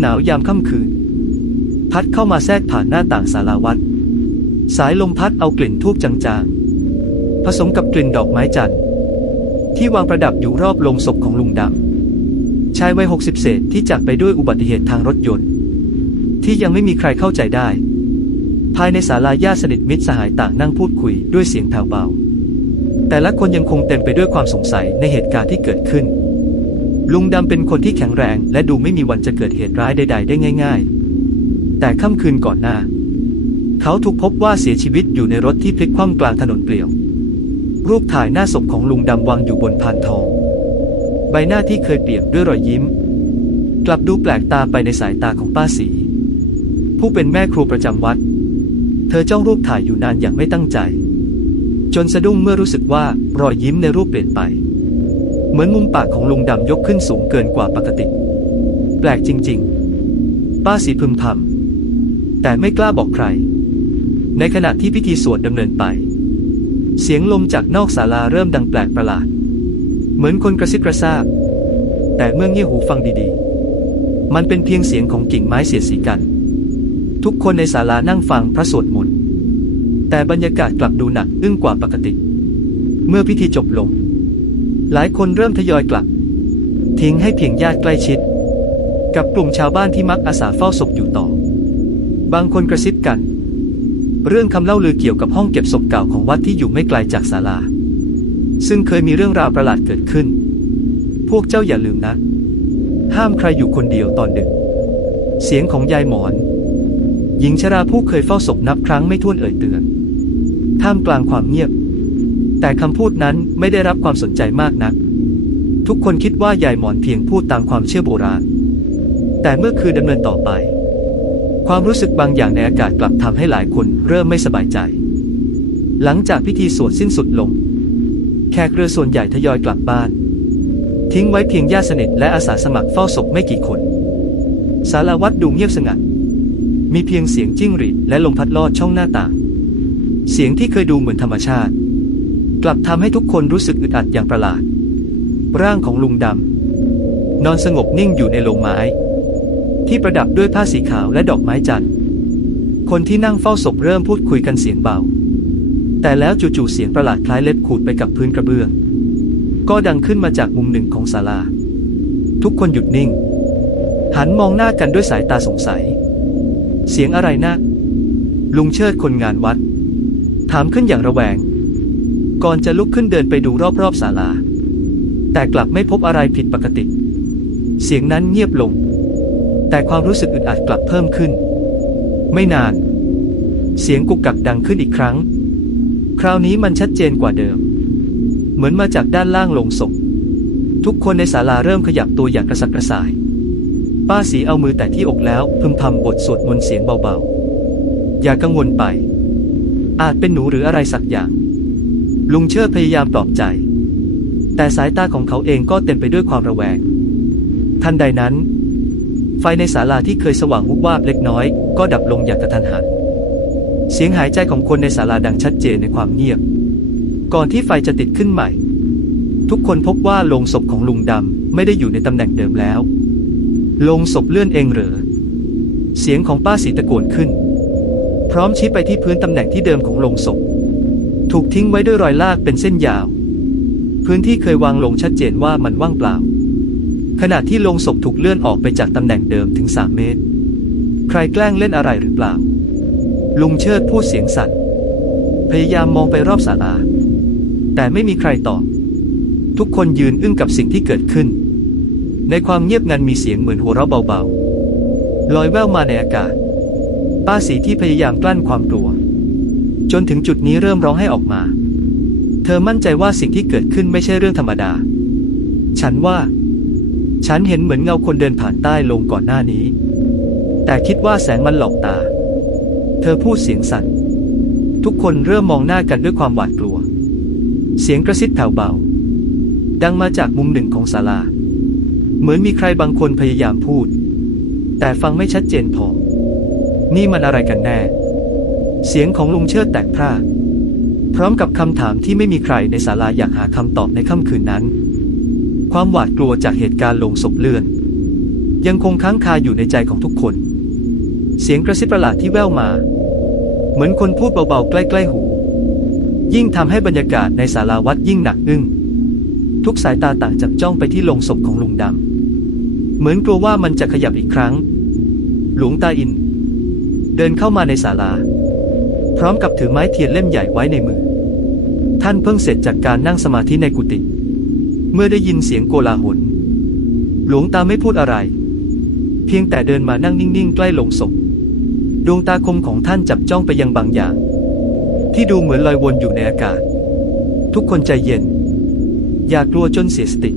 หนาวยามค่ำคืน พัดเข้ามาแทรกผ่านหน้าต่างศาลาวัด สายลมพัดเอากลิ่นทูบจางๆ ผสมกับกลิ่นดอกไม้จันทร์ที่วางประดับอยู่รอบโลงศพของลุงดำชายวัยหกสิบเศษที่จากไปด้วยอุบัติเหตุทางรถยนต์ ที่ยังไม่มีใครเข้าใจได้ ภายในศาลาญาติสนิทมิตรสหายต่างนั่งพูดคุยด้วยเสียงแผ่วเบาแต่ละคนยังคงเต็มไปด้วยความสงสัยในเหตุการณ์ที่เกิดขึ้น ลุงดำเป็นคนที่แข็งแรงและดูไม่มีวันจะเกิดเหตุร้ายใด ๆ ได้ง่าย ๆ แต่ค่ำคืนก่อนหน้า เขาถูกพบว่าเสียชีวิตอยู่ในรถที่พลิกคว่ำกลางถนนเปลี่ยว รูปถ่ายหน้าศพของลุงดำวางอยู่บนพานทอง ใบหน้าที่เคยเปี่ยมด้วยรอยยิ้ม กลับดูแปลกตาไปในสายตาของป้าสี ผู้เป็นแม่ครูประจำวัด เธอจ้องรูปถ่ายอยู่นานอย่างไม่ตั้งใจ จนสะดุ้งเมื่อรู้สึกว่ารอยยิ้มในรูปเปลี่ยนไป เหมือนมุมปากของลุงดำยกขึ้นสูงเกินกว่าปกติ แปลกจริง ๆ ป้าสีพึมพำแต่ไม่กล้าบอกใคร ในขณะที่พิธีสวดดำเนินไป เสียงลมจากนอกศาลาเริ่มดังแปลกประหลาด เหมือนคนกระซิบกระซาบ แต่เมื่อเงี่ยหูฟังดีๆ มันเป็นเพียงเสียงของกิ่งไม้เสียดสีกัน ทุกคนในศาลานั่งฟังพระสวดมนต์แต่บรรยากาศกลับดูหนักอึ้งกว่าปกติ เมื่อพิธีจบลง หลายคนเริ่มทยอยกลับ ทิ้งให้เพียงญาติใกล้ชิด กับกลุ่มชาวบ้านที่มักอาสาเฝ้าศพอยู่ต่อ บางคนกระซิบกัน เรื่องคำเล่าลือเกี่ยวกับห้องเก็บศพเก่าของวัดที่อยู่ไม่ไกลจากศาลา ซึ่งเคยมีเรื่องราวประหลาดเกิดขึ้น พวกเจ้าอย่าลืมนะ ห้ามใครอยู่คนเดียวตอนดึก เสียงของยายหมอน หญิงชราผู้เคยเฝ้าศพนับครั้งไม่ถ้วนเอ่ยเตือน ท่ามกลางความเงียบ แต่คำพูดนั้นไม่ได้รับความสนใจมากนัก ทุกคนคิดว่ายายหมอนเพียงพูดตามความเชื่อโบราณ แต่เมื่อคืนดำเนินต่อไป ความรู้สึกบางอย่างในอากาศกลับทำให้หลายคนเริ่มไม่สบายใจ หลังจากพิธีสวดสิ้นสุดลง แขกเรือส่วนใหญ่ทยอยกลับบ้าน ทิ้งไว้เพียงญาติสนิทและอาสาสมัครเฝ้าศพไม่กี่คนศาลาวัดดูเงียบสงัด มีเพียงเสียงจิ้งหรีดและลมพัดลอดช่องหน้าต่าง เสียงที่เคยดูเหมือนธรรมชาติ กลับทำให้ทุกคนรู้สึกอึดอัดอย่างประหลาด ร่างของลุงดำ นอนสงบนิ่งอยู่ในโรงไม้ ที่ประดับด้วยผ้าสีขาวและดอกไม้จันทร์คนที่นั่งเฝ้าศพเริ่มพูดคุยกันเสียงเบา แต่แล้วจู่ๆเสียงประหลาดคล้ายเล็บขูดไปกับพื้นกระเบื้อง ก็ดังขึ้นมาจากมุมหนึ่งของศาลา ทุกคนหยุดนิ่ง หันมองหน้ากันด้วยสายตาสงสัย เสียงอะไรนะ ลุงเชิดคนงานวัด ถามขึ้นอย่างระแวง ก่อนจะลุกขึ้นเดินไปดูรอบๆศาลา แต่กลับไม่พบอะไรผิดปกติ เสียงนั้นเงียบลง แต่ความรู้สึกอึดอัดกลับเพิ่มขึ้น ไม่นาน เสียงกุกกักดังขึ้นอีกครั้ง คราวนี้มันชัดเจนกว่าเดิม เหมือนมาจากด้านล่างลงศพทุกคนในศาลาเริ่มขยับตัวอย่างกระสับกระส่าย ป้าสีเอามือแตะที่อกแล้วพึมพำบทสวดมนต์เสียงเบาๆ อย่ากังวลไป อาจเป็นหนูหรืออะไรสักอย่าง ลุงเชิดพยายามปลอบใจ แต่สายตาของเขาเองก็เต็มไปด้วยความระแวง ทันใดนั้น ไฟในศาลาที่เคยสว่างวุบวาบเล็กน้อย ก็ดับลงอย่างกระทันหัน เสียงหายใจของคนในศาลาดังชัดเจนในความเงียบ ก่อนที่ไฟจะติดขึ้นใหม่ ทุกคนพบว่าโลงศพของลุงดำไม่ได้อยู่ในตำแหน่งเดิมแล้วโลงศพเลื่อนเองเหรอ เสียงของป้าสีตะโกนขึ้น พร้อมชี้ไปที่พื้นตำแหน่งที่เดิมของโลงศพ ถูกทิ้งไว้ด้วยรอยลากเป็นเส้นยาว พื้นที่เคยวางลงชัดเจนว่ามันว่างเปล่า ขณะที่โลงศพถูกเลื่อนออกไปจากตำแหน่งเดิมถึง 3 เมตร ใครแกล้งเล่นอะไรหรือเปล่า ลุงเชิดพูดเสียงสั่น พยายามมองไปรอบศาลา แต่ไม่มีใครตอบ ทุกคนยืนอึ้งกับสิ่งที่เกิดขึ้น ในความเงียบงันมีเสียงเหมือนหัวเราะเบาๆลอยแว่วมาในอากาศ ป้าสีที่พยายามกลั้นความกลัว จนถึงจุดนี้เริ่มร้องให้ออกมา เธอมั่นใจว่าสิ่งที่เกิดขึ้นไม่ใช่เรื่องธรรมดา ฉันว่า ฉันเห็นเหมือนเงาคนเดินผ่านใต้ลงก่อนหน้านี้ แต่คิดว่าแสงมันหลอกตา เธอพูดเสียงสั่น ทุกคนเริ่มมองหน้ากันด้วยความหวาดกลัว เสียงกระซิบแผ่วเบา ดังมาจากมุมหนึ่งของศาลา เหมือนมีใครบางคนพยายามพูด แต่ฟังไม่ชัดเจนพอ นี่มันอะไรกันแน่ เสียงของลุงเชิดแตกพร่าพร้อมกับคำถามที่ไม่มีใครในศาลาอยากหาคำตอบในค่ำคืนนั้น ความหวาดกลัวจากเหตุการณ์ลงศพเลื่อน ยังคงค้างคาอยู่ในใจของทุกคน เสียงกระซิบประหลาดที่แว่วมา เหมือนคนพูดเบาๆใกล้ๆหู ยิ่งทำให้บรรยากาศในศาลาวัดยิ่งหนักอึ้งทุกสายตาต่างจับจ้องไปที่ลงศพของลุงดำเหมือนกลัวว่ามันจะขยับอีกครั้ง หลวงตาอิน เดินเข้ามาในศาลา พร้อมกับถือไม้เทียนเล่มใหญ่ไว้ในมือ ท่านเพิ่งเสร็จจากการนั่งสมาธิในกุฏิเมื่อได้ยินเสียงโกลาหลหลวงตาไม่พูดอะไร เพียงแต่เดินมานั่งนิ่งๆ ใกล้โลงศพดวงตาคมของท่านจับจ้องไปยังบางอย่าง ที่ดูเหมือนลอยวนอยู่ในอากาศ ทุกคนใจเย็น อย่ากลัวจนเสียสติ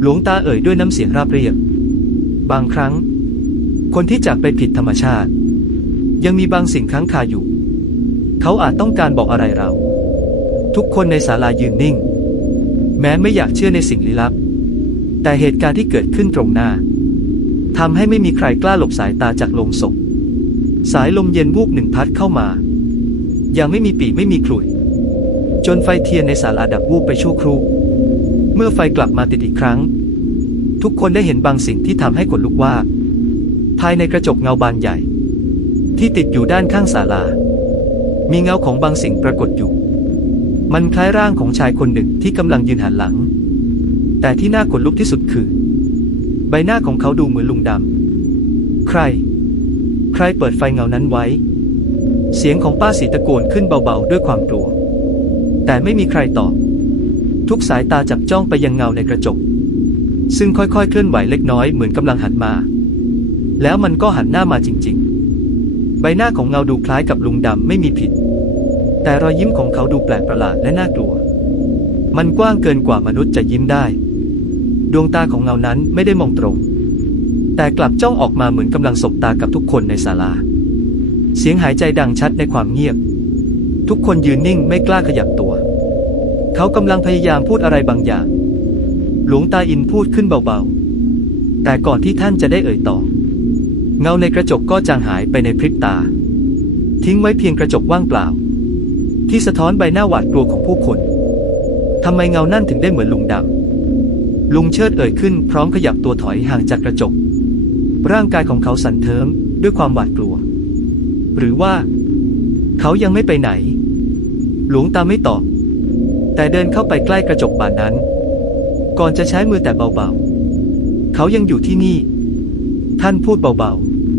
หลวงตาเอ่ยด้วยน้ำเสียงราบเรียบบางครั้ง คนที่จากไปผิดธรรมชาติ ยังมีบางสิ่งค้างคาอยู่ เขาอาจต้องการบอกอะไรเรา ทุกคนในศาลายืนนิ่ง แม้ไม่อยากเชื่อในสิ่งลี้ลับ แต่เหตุการณ์ที่เกิดขึ้นตรงหน้าทำให้ไม่มีใครกล้าหลบสายตาจากลงศพ สายลมเย็นวูบหนึ่งพัดเข้ามา ยังไม่มีปีไม่มีขลุ่ย จนไฟเทียนในศาลาดับวูบไปชั่วครู่ เมื่อไฟกลับมาติดอีกครั้ง ทุกคนได้เห็นบางสิ่งที่ทำให้ขนลุกว่า ภายในกระจกเงาบานใหญ่ ที่ติดอยู่ด้านข้างศาลา มีเงาของบางสิ่งปรากฏอยู่ มันคล้ายร่างของชายคนหนึ่งที่กำลังยืนหันหลัง แต่ที่น่าขนลุกที่สุดคือ ใบหน้าของเขาดูเหมือนลุงดำ ใคร ใครเปิดไฟเงานั้นไว้ เสียงของป้าสีตะโกนขึ้นเบาๆด้วยความกลัว แต่ไม่มีใครตอบ ทุกสายตาจับจ้องไปยังเงาในกระจก ซึ่งค่อยๆเคลื่อนไหวเล็กน้อยเหมือนกำลังหันมา แล้วมันก็หันหน้ามาจริง ๆ ใบหน้าของเงาดูคล้ายกับลุงดำไม่มีผิด แต่รอยยิ้มของเขาดูแปลกประหลาดและน่ากลัว มันกว้างเกินกว่ามนุษย์จะยิ้มได้ ดวงตาของเงานั้นไม่ได้มองตรง แต่กลับจ้องออกมาเหมือนกำลังสบตากับทุกคนในศาลา เสียงหายใจดังชัดในความเงียบ ทุกคนยืนนิ่งไม่กล้าขยับตัว เขากำลังพยายามพูดอะไรบางอย่าง หลวงตาอินพูดขึ้นเบาๆ แต่ก่อนที่ท่านจะได้เอ่ยต่อ เงาในกระจกก็จางหายไปในพริบตา ทิ้งไว้เพียงกระจกว่างเปล่า ที่สะท้อนใบหน้าหวาดกลัวของผู้คนทำไมเงานั่นถึงได้เหมือนลุงดำลุงเชิดเอ่ยขึ้นพร้อมขยับตัวถอยห่างจากกระจก ร่างกายของเขาสั่นเทิมด้วยความหวาดกลัว หรือว่า เขายังไม่ไปไหน หลวงตาไม่ตอบ แต่เดินเข้าไปใกล้กระจกบานนั้น ก่อนจะใช้มือแต่เบาๆ เขายังอยู่ที่นี่ ท่านพูดเบา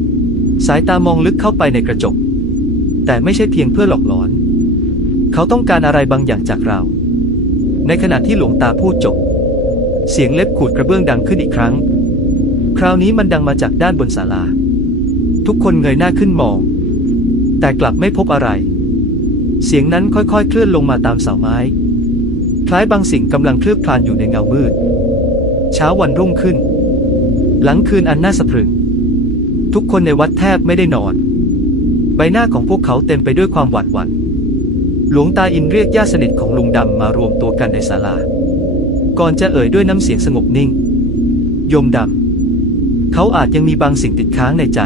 ๆ สายตามองลึกเข้าไปในกระจก แต่ไม่ใช่เพียงเพื่อหลอกหลอน เขาต้องการอะไรบางอย่างจากเรา ในขณะที่หลวงตาพูดจบ เสียงเล็บขูดกระเบื้องดังขึ้นอีกครั้ง คราวนี้มันดังมาจากด้านบนศาลา ทุกคนเงยหน้าขึ้นมอง แต่กลับไม่พบอะไร เสียงนั้นค่อยๆ เคลื่อนลงมาตามเสาไม้ คล้ายบางสิ่งกำลังเคลือบคลานอยู่ในเงามืด เช้าวันรุ่งขึ้น หลังคืนอันน่าสะพรึง ทุกคนในวัดแทบไม่ได้นอน ใบหน้าของพวกเขาเต็มไปด้วยความหวาดหวัน่นหลวงตาอินเรียกญาติสนิทของลุงดำมารวมตัวกันในศาลา ก่อนจะเอ่ยด้วยน้ำเสียงสงบนิ่ง โยมดำ เขาอาจยังมีบางสิ่งติดค้างในใจ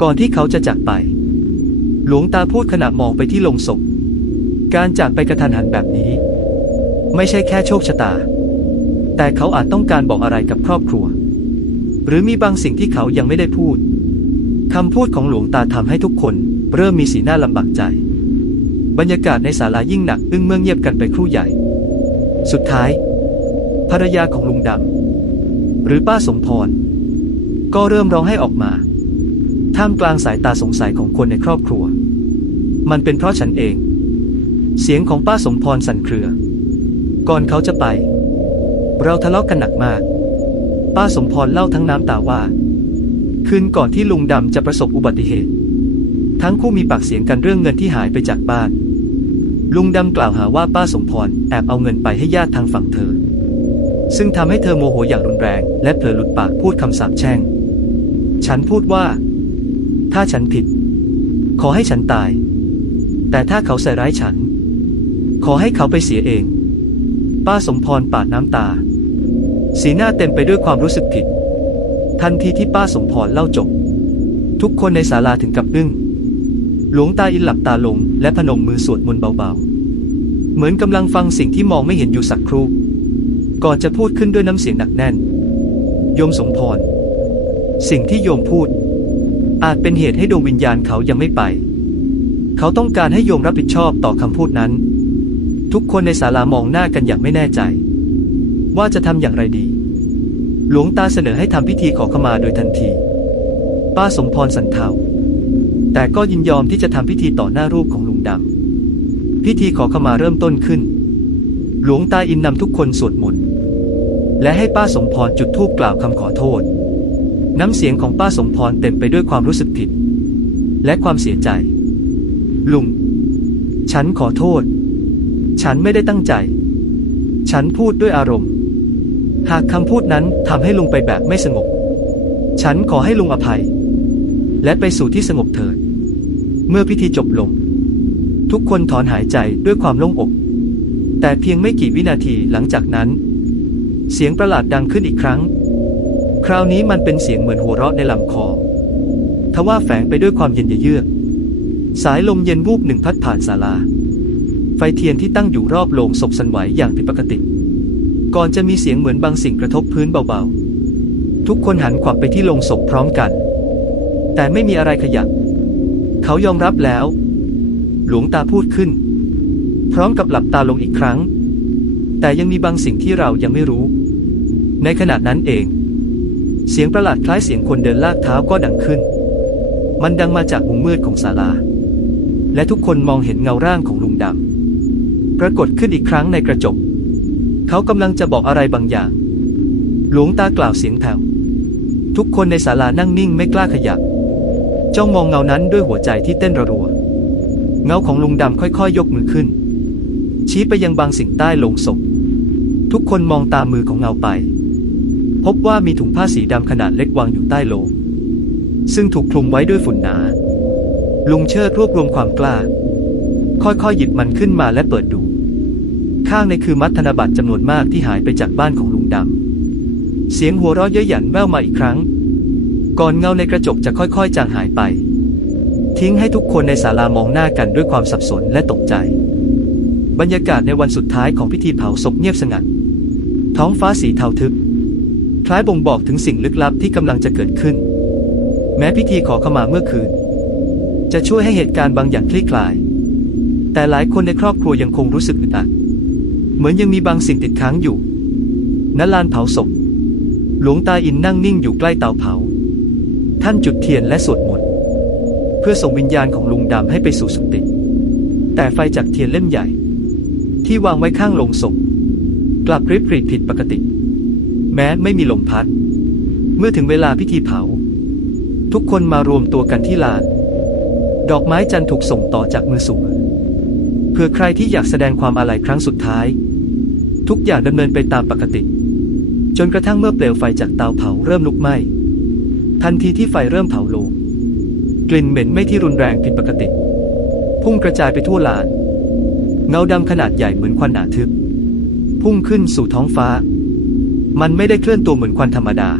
ก่อนที่เขาจะจากไป หลวงตาพูดขณะมองไปที่ลงศพ การจากไปกระทันหันแบบนี้ ไม่ใช่แค่โชคชะตา แต่เขาอาจต้องการบอกอะไรกับครอบครัว หรือมีบางสิ่งที่เขายังไม่ได้พูดคำพูดของหลวงตาทำให้ทุกคน เริ่มมีสีหน้าลำบากใจ บรรยากาศในศาลายิ่งหนักอึ้งเมื่อเงียบกันไปครู่ใหญ่ สุดท้าย ภรรยาของลุงดำหรือป้าสมพร ก็เริ่มร้องให้ออกมา ท่ามกลางสายตาสงสัยของคนในครอบครัว มันเป็นเพราะฉันเอง เสียงของป้าสมพรสั่นเครือ ก่อนเขาจะไป เราทะเลาะกกันหนักมาก ป้าสมพรเล่าทั้งน้ำตาว่า คืนก่อนที่ลุงดำจะประสบอุบัติเหตุ ทั้งคู่มีปากเสียงกันเรื่องเงินที่หายไปจากบ้าน ลุงดำกล่าวหาว่าป้าสมพรแอบเอาเงินไปให้ญาติทางฝั่งเธอ ซึ่งทำให้เธอโมโหอย่างรุนแรง และเผลอหลุดปากพูดคำสาปแช่ง ฉันพูดว่า ถ้าฉันผิด ขอให้ฉันตาย แต่ถ้าเขาใส่ร้ายฉัน ขอให้เขาไปเสียเอง ป้าสมพรปาดน้ำตา สีหน้าเต็มไปด้วยความรู้สึกผิด ทันทีที่ป้าสมพรเล่าจบ ทุกคนในศาลาถึงกับอึ้งหลวงตาอินหลับตาลง และพนมมือสวดมนต์เบาๆ เหมือนกำลังฟังสิ่งที่มองไม่เห็นอยู่สักครู่ ก่อนจะพูดขึ้นด้วยน้ำเสียงหนักแน่น โยมสมพร สิ่งที่โยมพูด อาจเป็นเหตุให้ดวงวิญญาณเขายังไม่ไป เขาต้องการให้โยมรับผิดชอบต่อคำพูดนั้น ทุกคนในศาลามองหน้ากันอย่างไม่แน่ใจ ว่าจะทำอย่างไรดี หลวงตาเสนอให้ทำพิธีขอขมาโดยทันที ป้าสมพรสันเทาแต่ก็ยินยอมที่จะทำพิธีต่อหน้ารูปของลุงดำพิธีขอขมาเริ่มต้นขึ้น หลวงตาอินนำทุกคนสวดมนต์และให้ป้าสมพรจุดธูปกล่าวคำขอโทษ น้ำเสียงของป้าสมพรเต็มไปด้วยความรู้สึกผิด และความเสียใจ ลุง ฉันขอโทษ ฉันไม่ได้ตั้งใจ ฉันพูดด้วยอารมณ์ หากคำพูดนั้นทำให้ลุงไปแบบไม่สงบ ฉันขอให้ลุงอภัย และไปสู่ที่สงบเถิด เมื่อพิธีจบลง ทุกคนถอนหายใจด้วยความโล่งอก แต่เพียงไม่กี่วินาทีหลังจากนั้น เสียงประหลาดดังขึ้นอีกครั้ง คราวนี้มันเป็นเสียงเหมือนหัวเราะในลำคอทว่าแฝงไปด้วยความเย็นเยือก สายลมเย็นวูบหนึ่งพัดผ่านศาลา ไฟเทียนที่ตั้งอยู่รอบโลงศพสั่นไหวอย่างผิดปกติ ก่อนจะมีเสียงเหมือนบางสิ่งกระทบพื้นเบาๆ ทุกคนหันขวับไปที่โลงศพพร้อมกัน แต่ไม่มีอะไรขยับ เขายอมรับแล้ว หลวงตาพูดขึ้น พร้อมกับหลับตาลงอีกครั้ง แต่ยังมีบางสิ่งที่เรายังไม่รู้ ในขณะนั้นเอง เสียงประหลาดคล้ายเสียงคนเดินลากเท้าก็ดังขึ้น มันดังมาจากมุมมืดของศาลา และทุกคนมองเห็นเงาร่างของลุงดำปรากฏขึ้นอีกครั้งในกระจก เขากำลังจะบอกอะไรบางอย่าง หลวงตากล่าวเสียงแผ่วทุกคนในศาลานั่งนิ่งไม่กล้าขยับจ้องมองเงานั้นด้วยหัวใจที่เต้นรัว เงาของลุงดำค่อยๆยกมือขึ้น ชี้ไปยังบางสิ่งใต้โลงศพ ทุกคนมองตามมือของเงาไป พบว่ามีถุงผ้าสีดำขนาดเล็กวางอยู่ใต้โลง ซึ่งถูกคลุมไว้ด้วยฝุ่นหนา ลุงเชิดรวบรวมความกล้า ค่อยๆหยิบมันขึ้นมาและเปิดดู ข้างในคือมัดธนบัตรจำนวนมากที่หายไปจากบ้านของลุงดำ เสียงหัวเราะเย้ยหยันแว่วมาอีกครั้ง ก่อนเงาในกระจกจะค่อยๆ จางหายไป ทิ้งให้ทุกคนในศาลามองหน้ากันด้วยความสับสนและตกใจ บรรยากาศในวันสุดท้ายของพิธีเผาศพเงียบสงัด ท้องฟ้าสีเทาทึบ คล้ายบ่งบอกถึงสิ่งลึกลับที่กำลังจะเกิดขึ้น แม้พิธีขอขมาเมื่อคืน จะช่วยให้เหตุการณ์บางอย่างคลี่คลาย แต่หลายคนในครอบครัวยังคงรู้สึกอึดอัด เหมือนยังมีบางสิ่งติดค้างอยู่ณลานเผาศพ หลวงตาอินนั่งนิ่งอยู่ใกล้เตาเผา ท่านจุดเทียนและสวดมนต์เพื่อส่งวิญญาณของลุงดำให้ไปสู่สุติ แต่ไฟจากเทียนเล่มใหญ่ ที่วางไว้ข้างโลงศพ กลับริบหรี่ผิดปกติ แม้ไม่มีลมพัด เมื่อถึงเวลาพิธีเผา ทุกคนมารวมตัวกันที่ลาน ดอกไม้จันทร์ถูกส่งต่อจากมือสู่มือเพื่อใครที่อยากแสดงความอาลัยครั้งสุดท้าย ทุกอย่างดำเนินไปตามปกติ จนกระทั่งเมื่อเปลวไฟจากเตาเผาเริ่มลุกไหม้ ทันทีที่ไฟเริ่มเผาลงกลิ่นเหม็นไม่ที่รุนแรงผิดปกติ พุ่งกระจายไปทั่วลาน เงาดำขนาดใหญ่เหมือนควันหนาทึบ พุ่งขึ้นสู่ท้องฟ้า มันไม่ได้เคลื่อนตัวเหมือนควันธรรมดา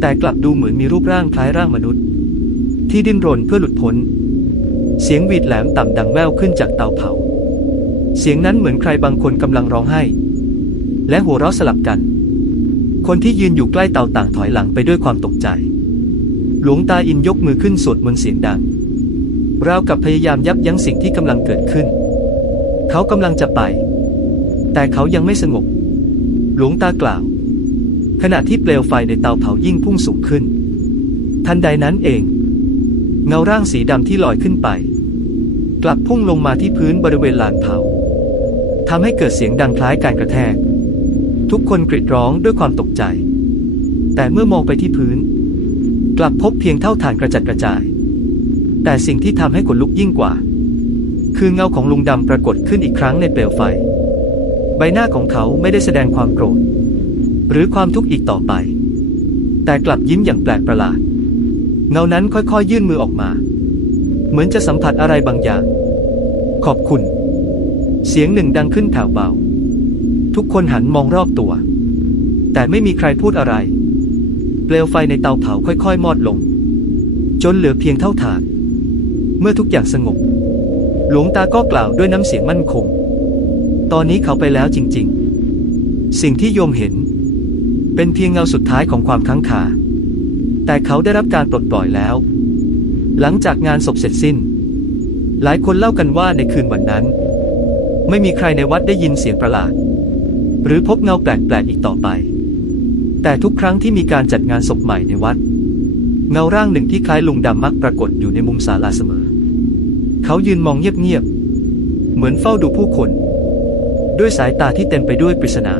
แต่กลับดูเหมือนมีรูปร่างคล้ายร่างมนุษย์ ที่ดิ้นรนเพื่อหลุดพ้น เสียงหวีดแหลมต่ำดังแว่วขึ้นจากเตาเผา เสียงนั้นเหมือนใครบางคนกำลังร้องไห้ และหัวเราะสลับกัน คนที่ยืนอยู่ใกล้เตาต่างถอยหลังไปด้วยความตกใจ หลวงตาอินยกมือขึ้นสวดมนต์เสียงดัง ราวกับพยายามยับยั้งสิ่งที่กำลังเกิดขึ้น เขากำลังจะไป แต่เขายังไม่สงบ หลวงตากล่าว ขณะที่เปลวไฟในเตาเผายิ่งพุ่งสูงขึ้น ทันใดนั้นเอง เงาร่างสีดำที่ลอยขึ้นไป กลับพุ่งลงมาที่พื้นบริเวณลานเผาทำให้เกิดเสียงดังคล้ายการกระแทก ทุกคนกรีดร้องด้วยความตกใจ แต่เมื่อมองไปที่พื้น กลับพบเพียงเท่าฐานกระจัดกระจาย แต่สิ่งที่ทำให้ขนลุกยิ่งกว่า คือเงาของลุงดำปรากฏขึ้นอีกครั้งในเปลวไฟ ใบหน้าของเขาไม่ได้แสดงความโกรธ หรือความทุกข์อีกต่อไป แต่กลับยิ้มอย่างแปลกประหลาด เงานั้นค่อยๆยื่นมือออกมา เหมือนจะสัมผัสอะไรบางอย่าง ขอบคุณ เสียงหนึ่งดังขึ้นแผ่วเบา ทุกคนหันมองรอบตัว แต่ไม่มีใครพูดอะไร เปลวไฟในเตาเผาค่อยๆ มอดลง จนเหลือเพียงเท่าฐาน เมื่อทุกอย่างสงบ หลวงตาก็กล่าวด้วยน้ำเสียงมั่นคง ตอนนี้เขาไปแล้วจริงๆ สิ่งที่โยมเห็น เป็นเพียงเงาสุดท้ายของความค้างคา แต่เขาได้รับการปลดปล่อยแล้ว หลังจากงานศพเสร็จสิ้น หลายคนเล่ากันว่าในคืนวันนั้น ไม่มีใครในวัดได้ยินเสียงประหลาด หรือพบเงาแปลกๆอีกต่อไป แต่ทุกครั้งที่มีการจัดงานศพใหม่ในวัด เงาร่างหนึ่งที่คล้ายลุงดำมักปรากฏอยู่ในมุมศาลาเสมอ เขายืนมองเงียบๆเหมือนเฝ้าดูผู้คน ด้วยสายตาที่เต็มไปด้วยปริศนา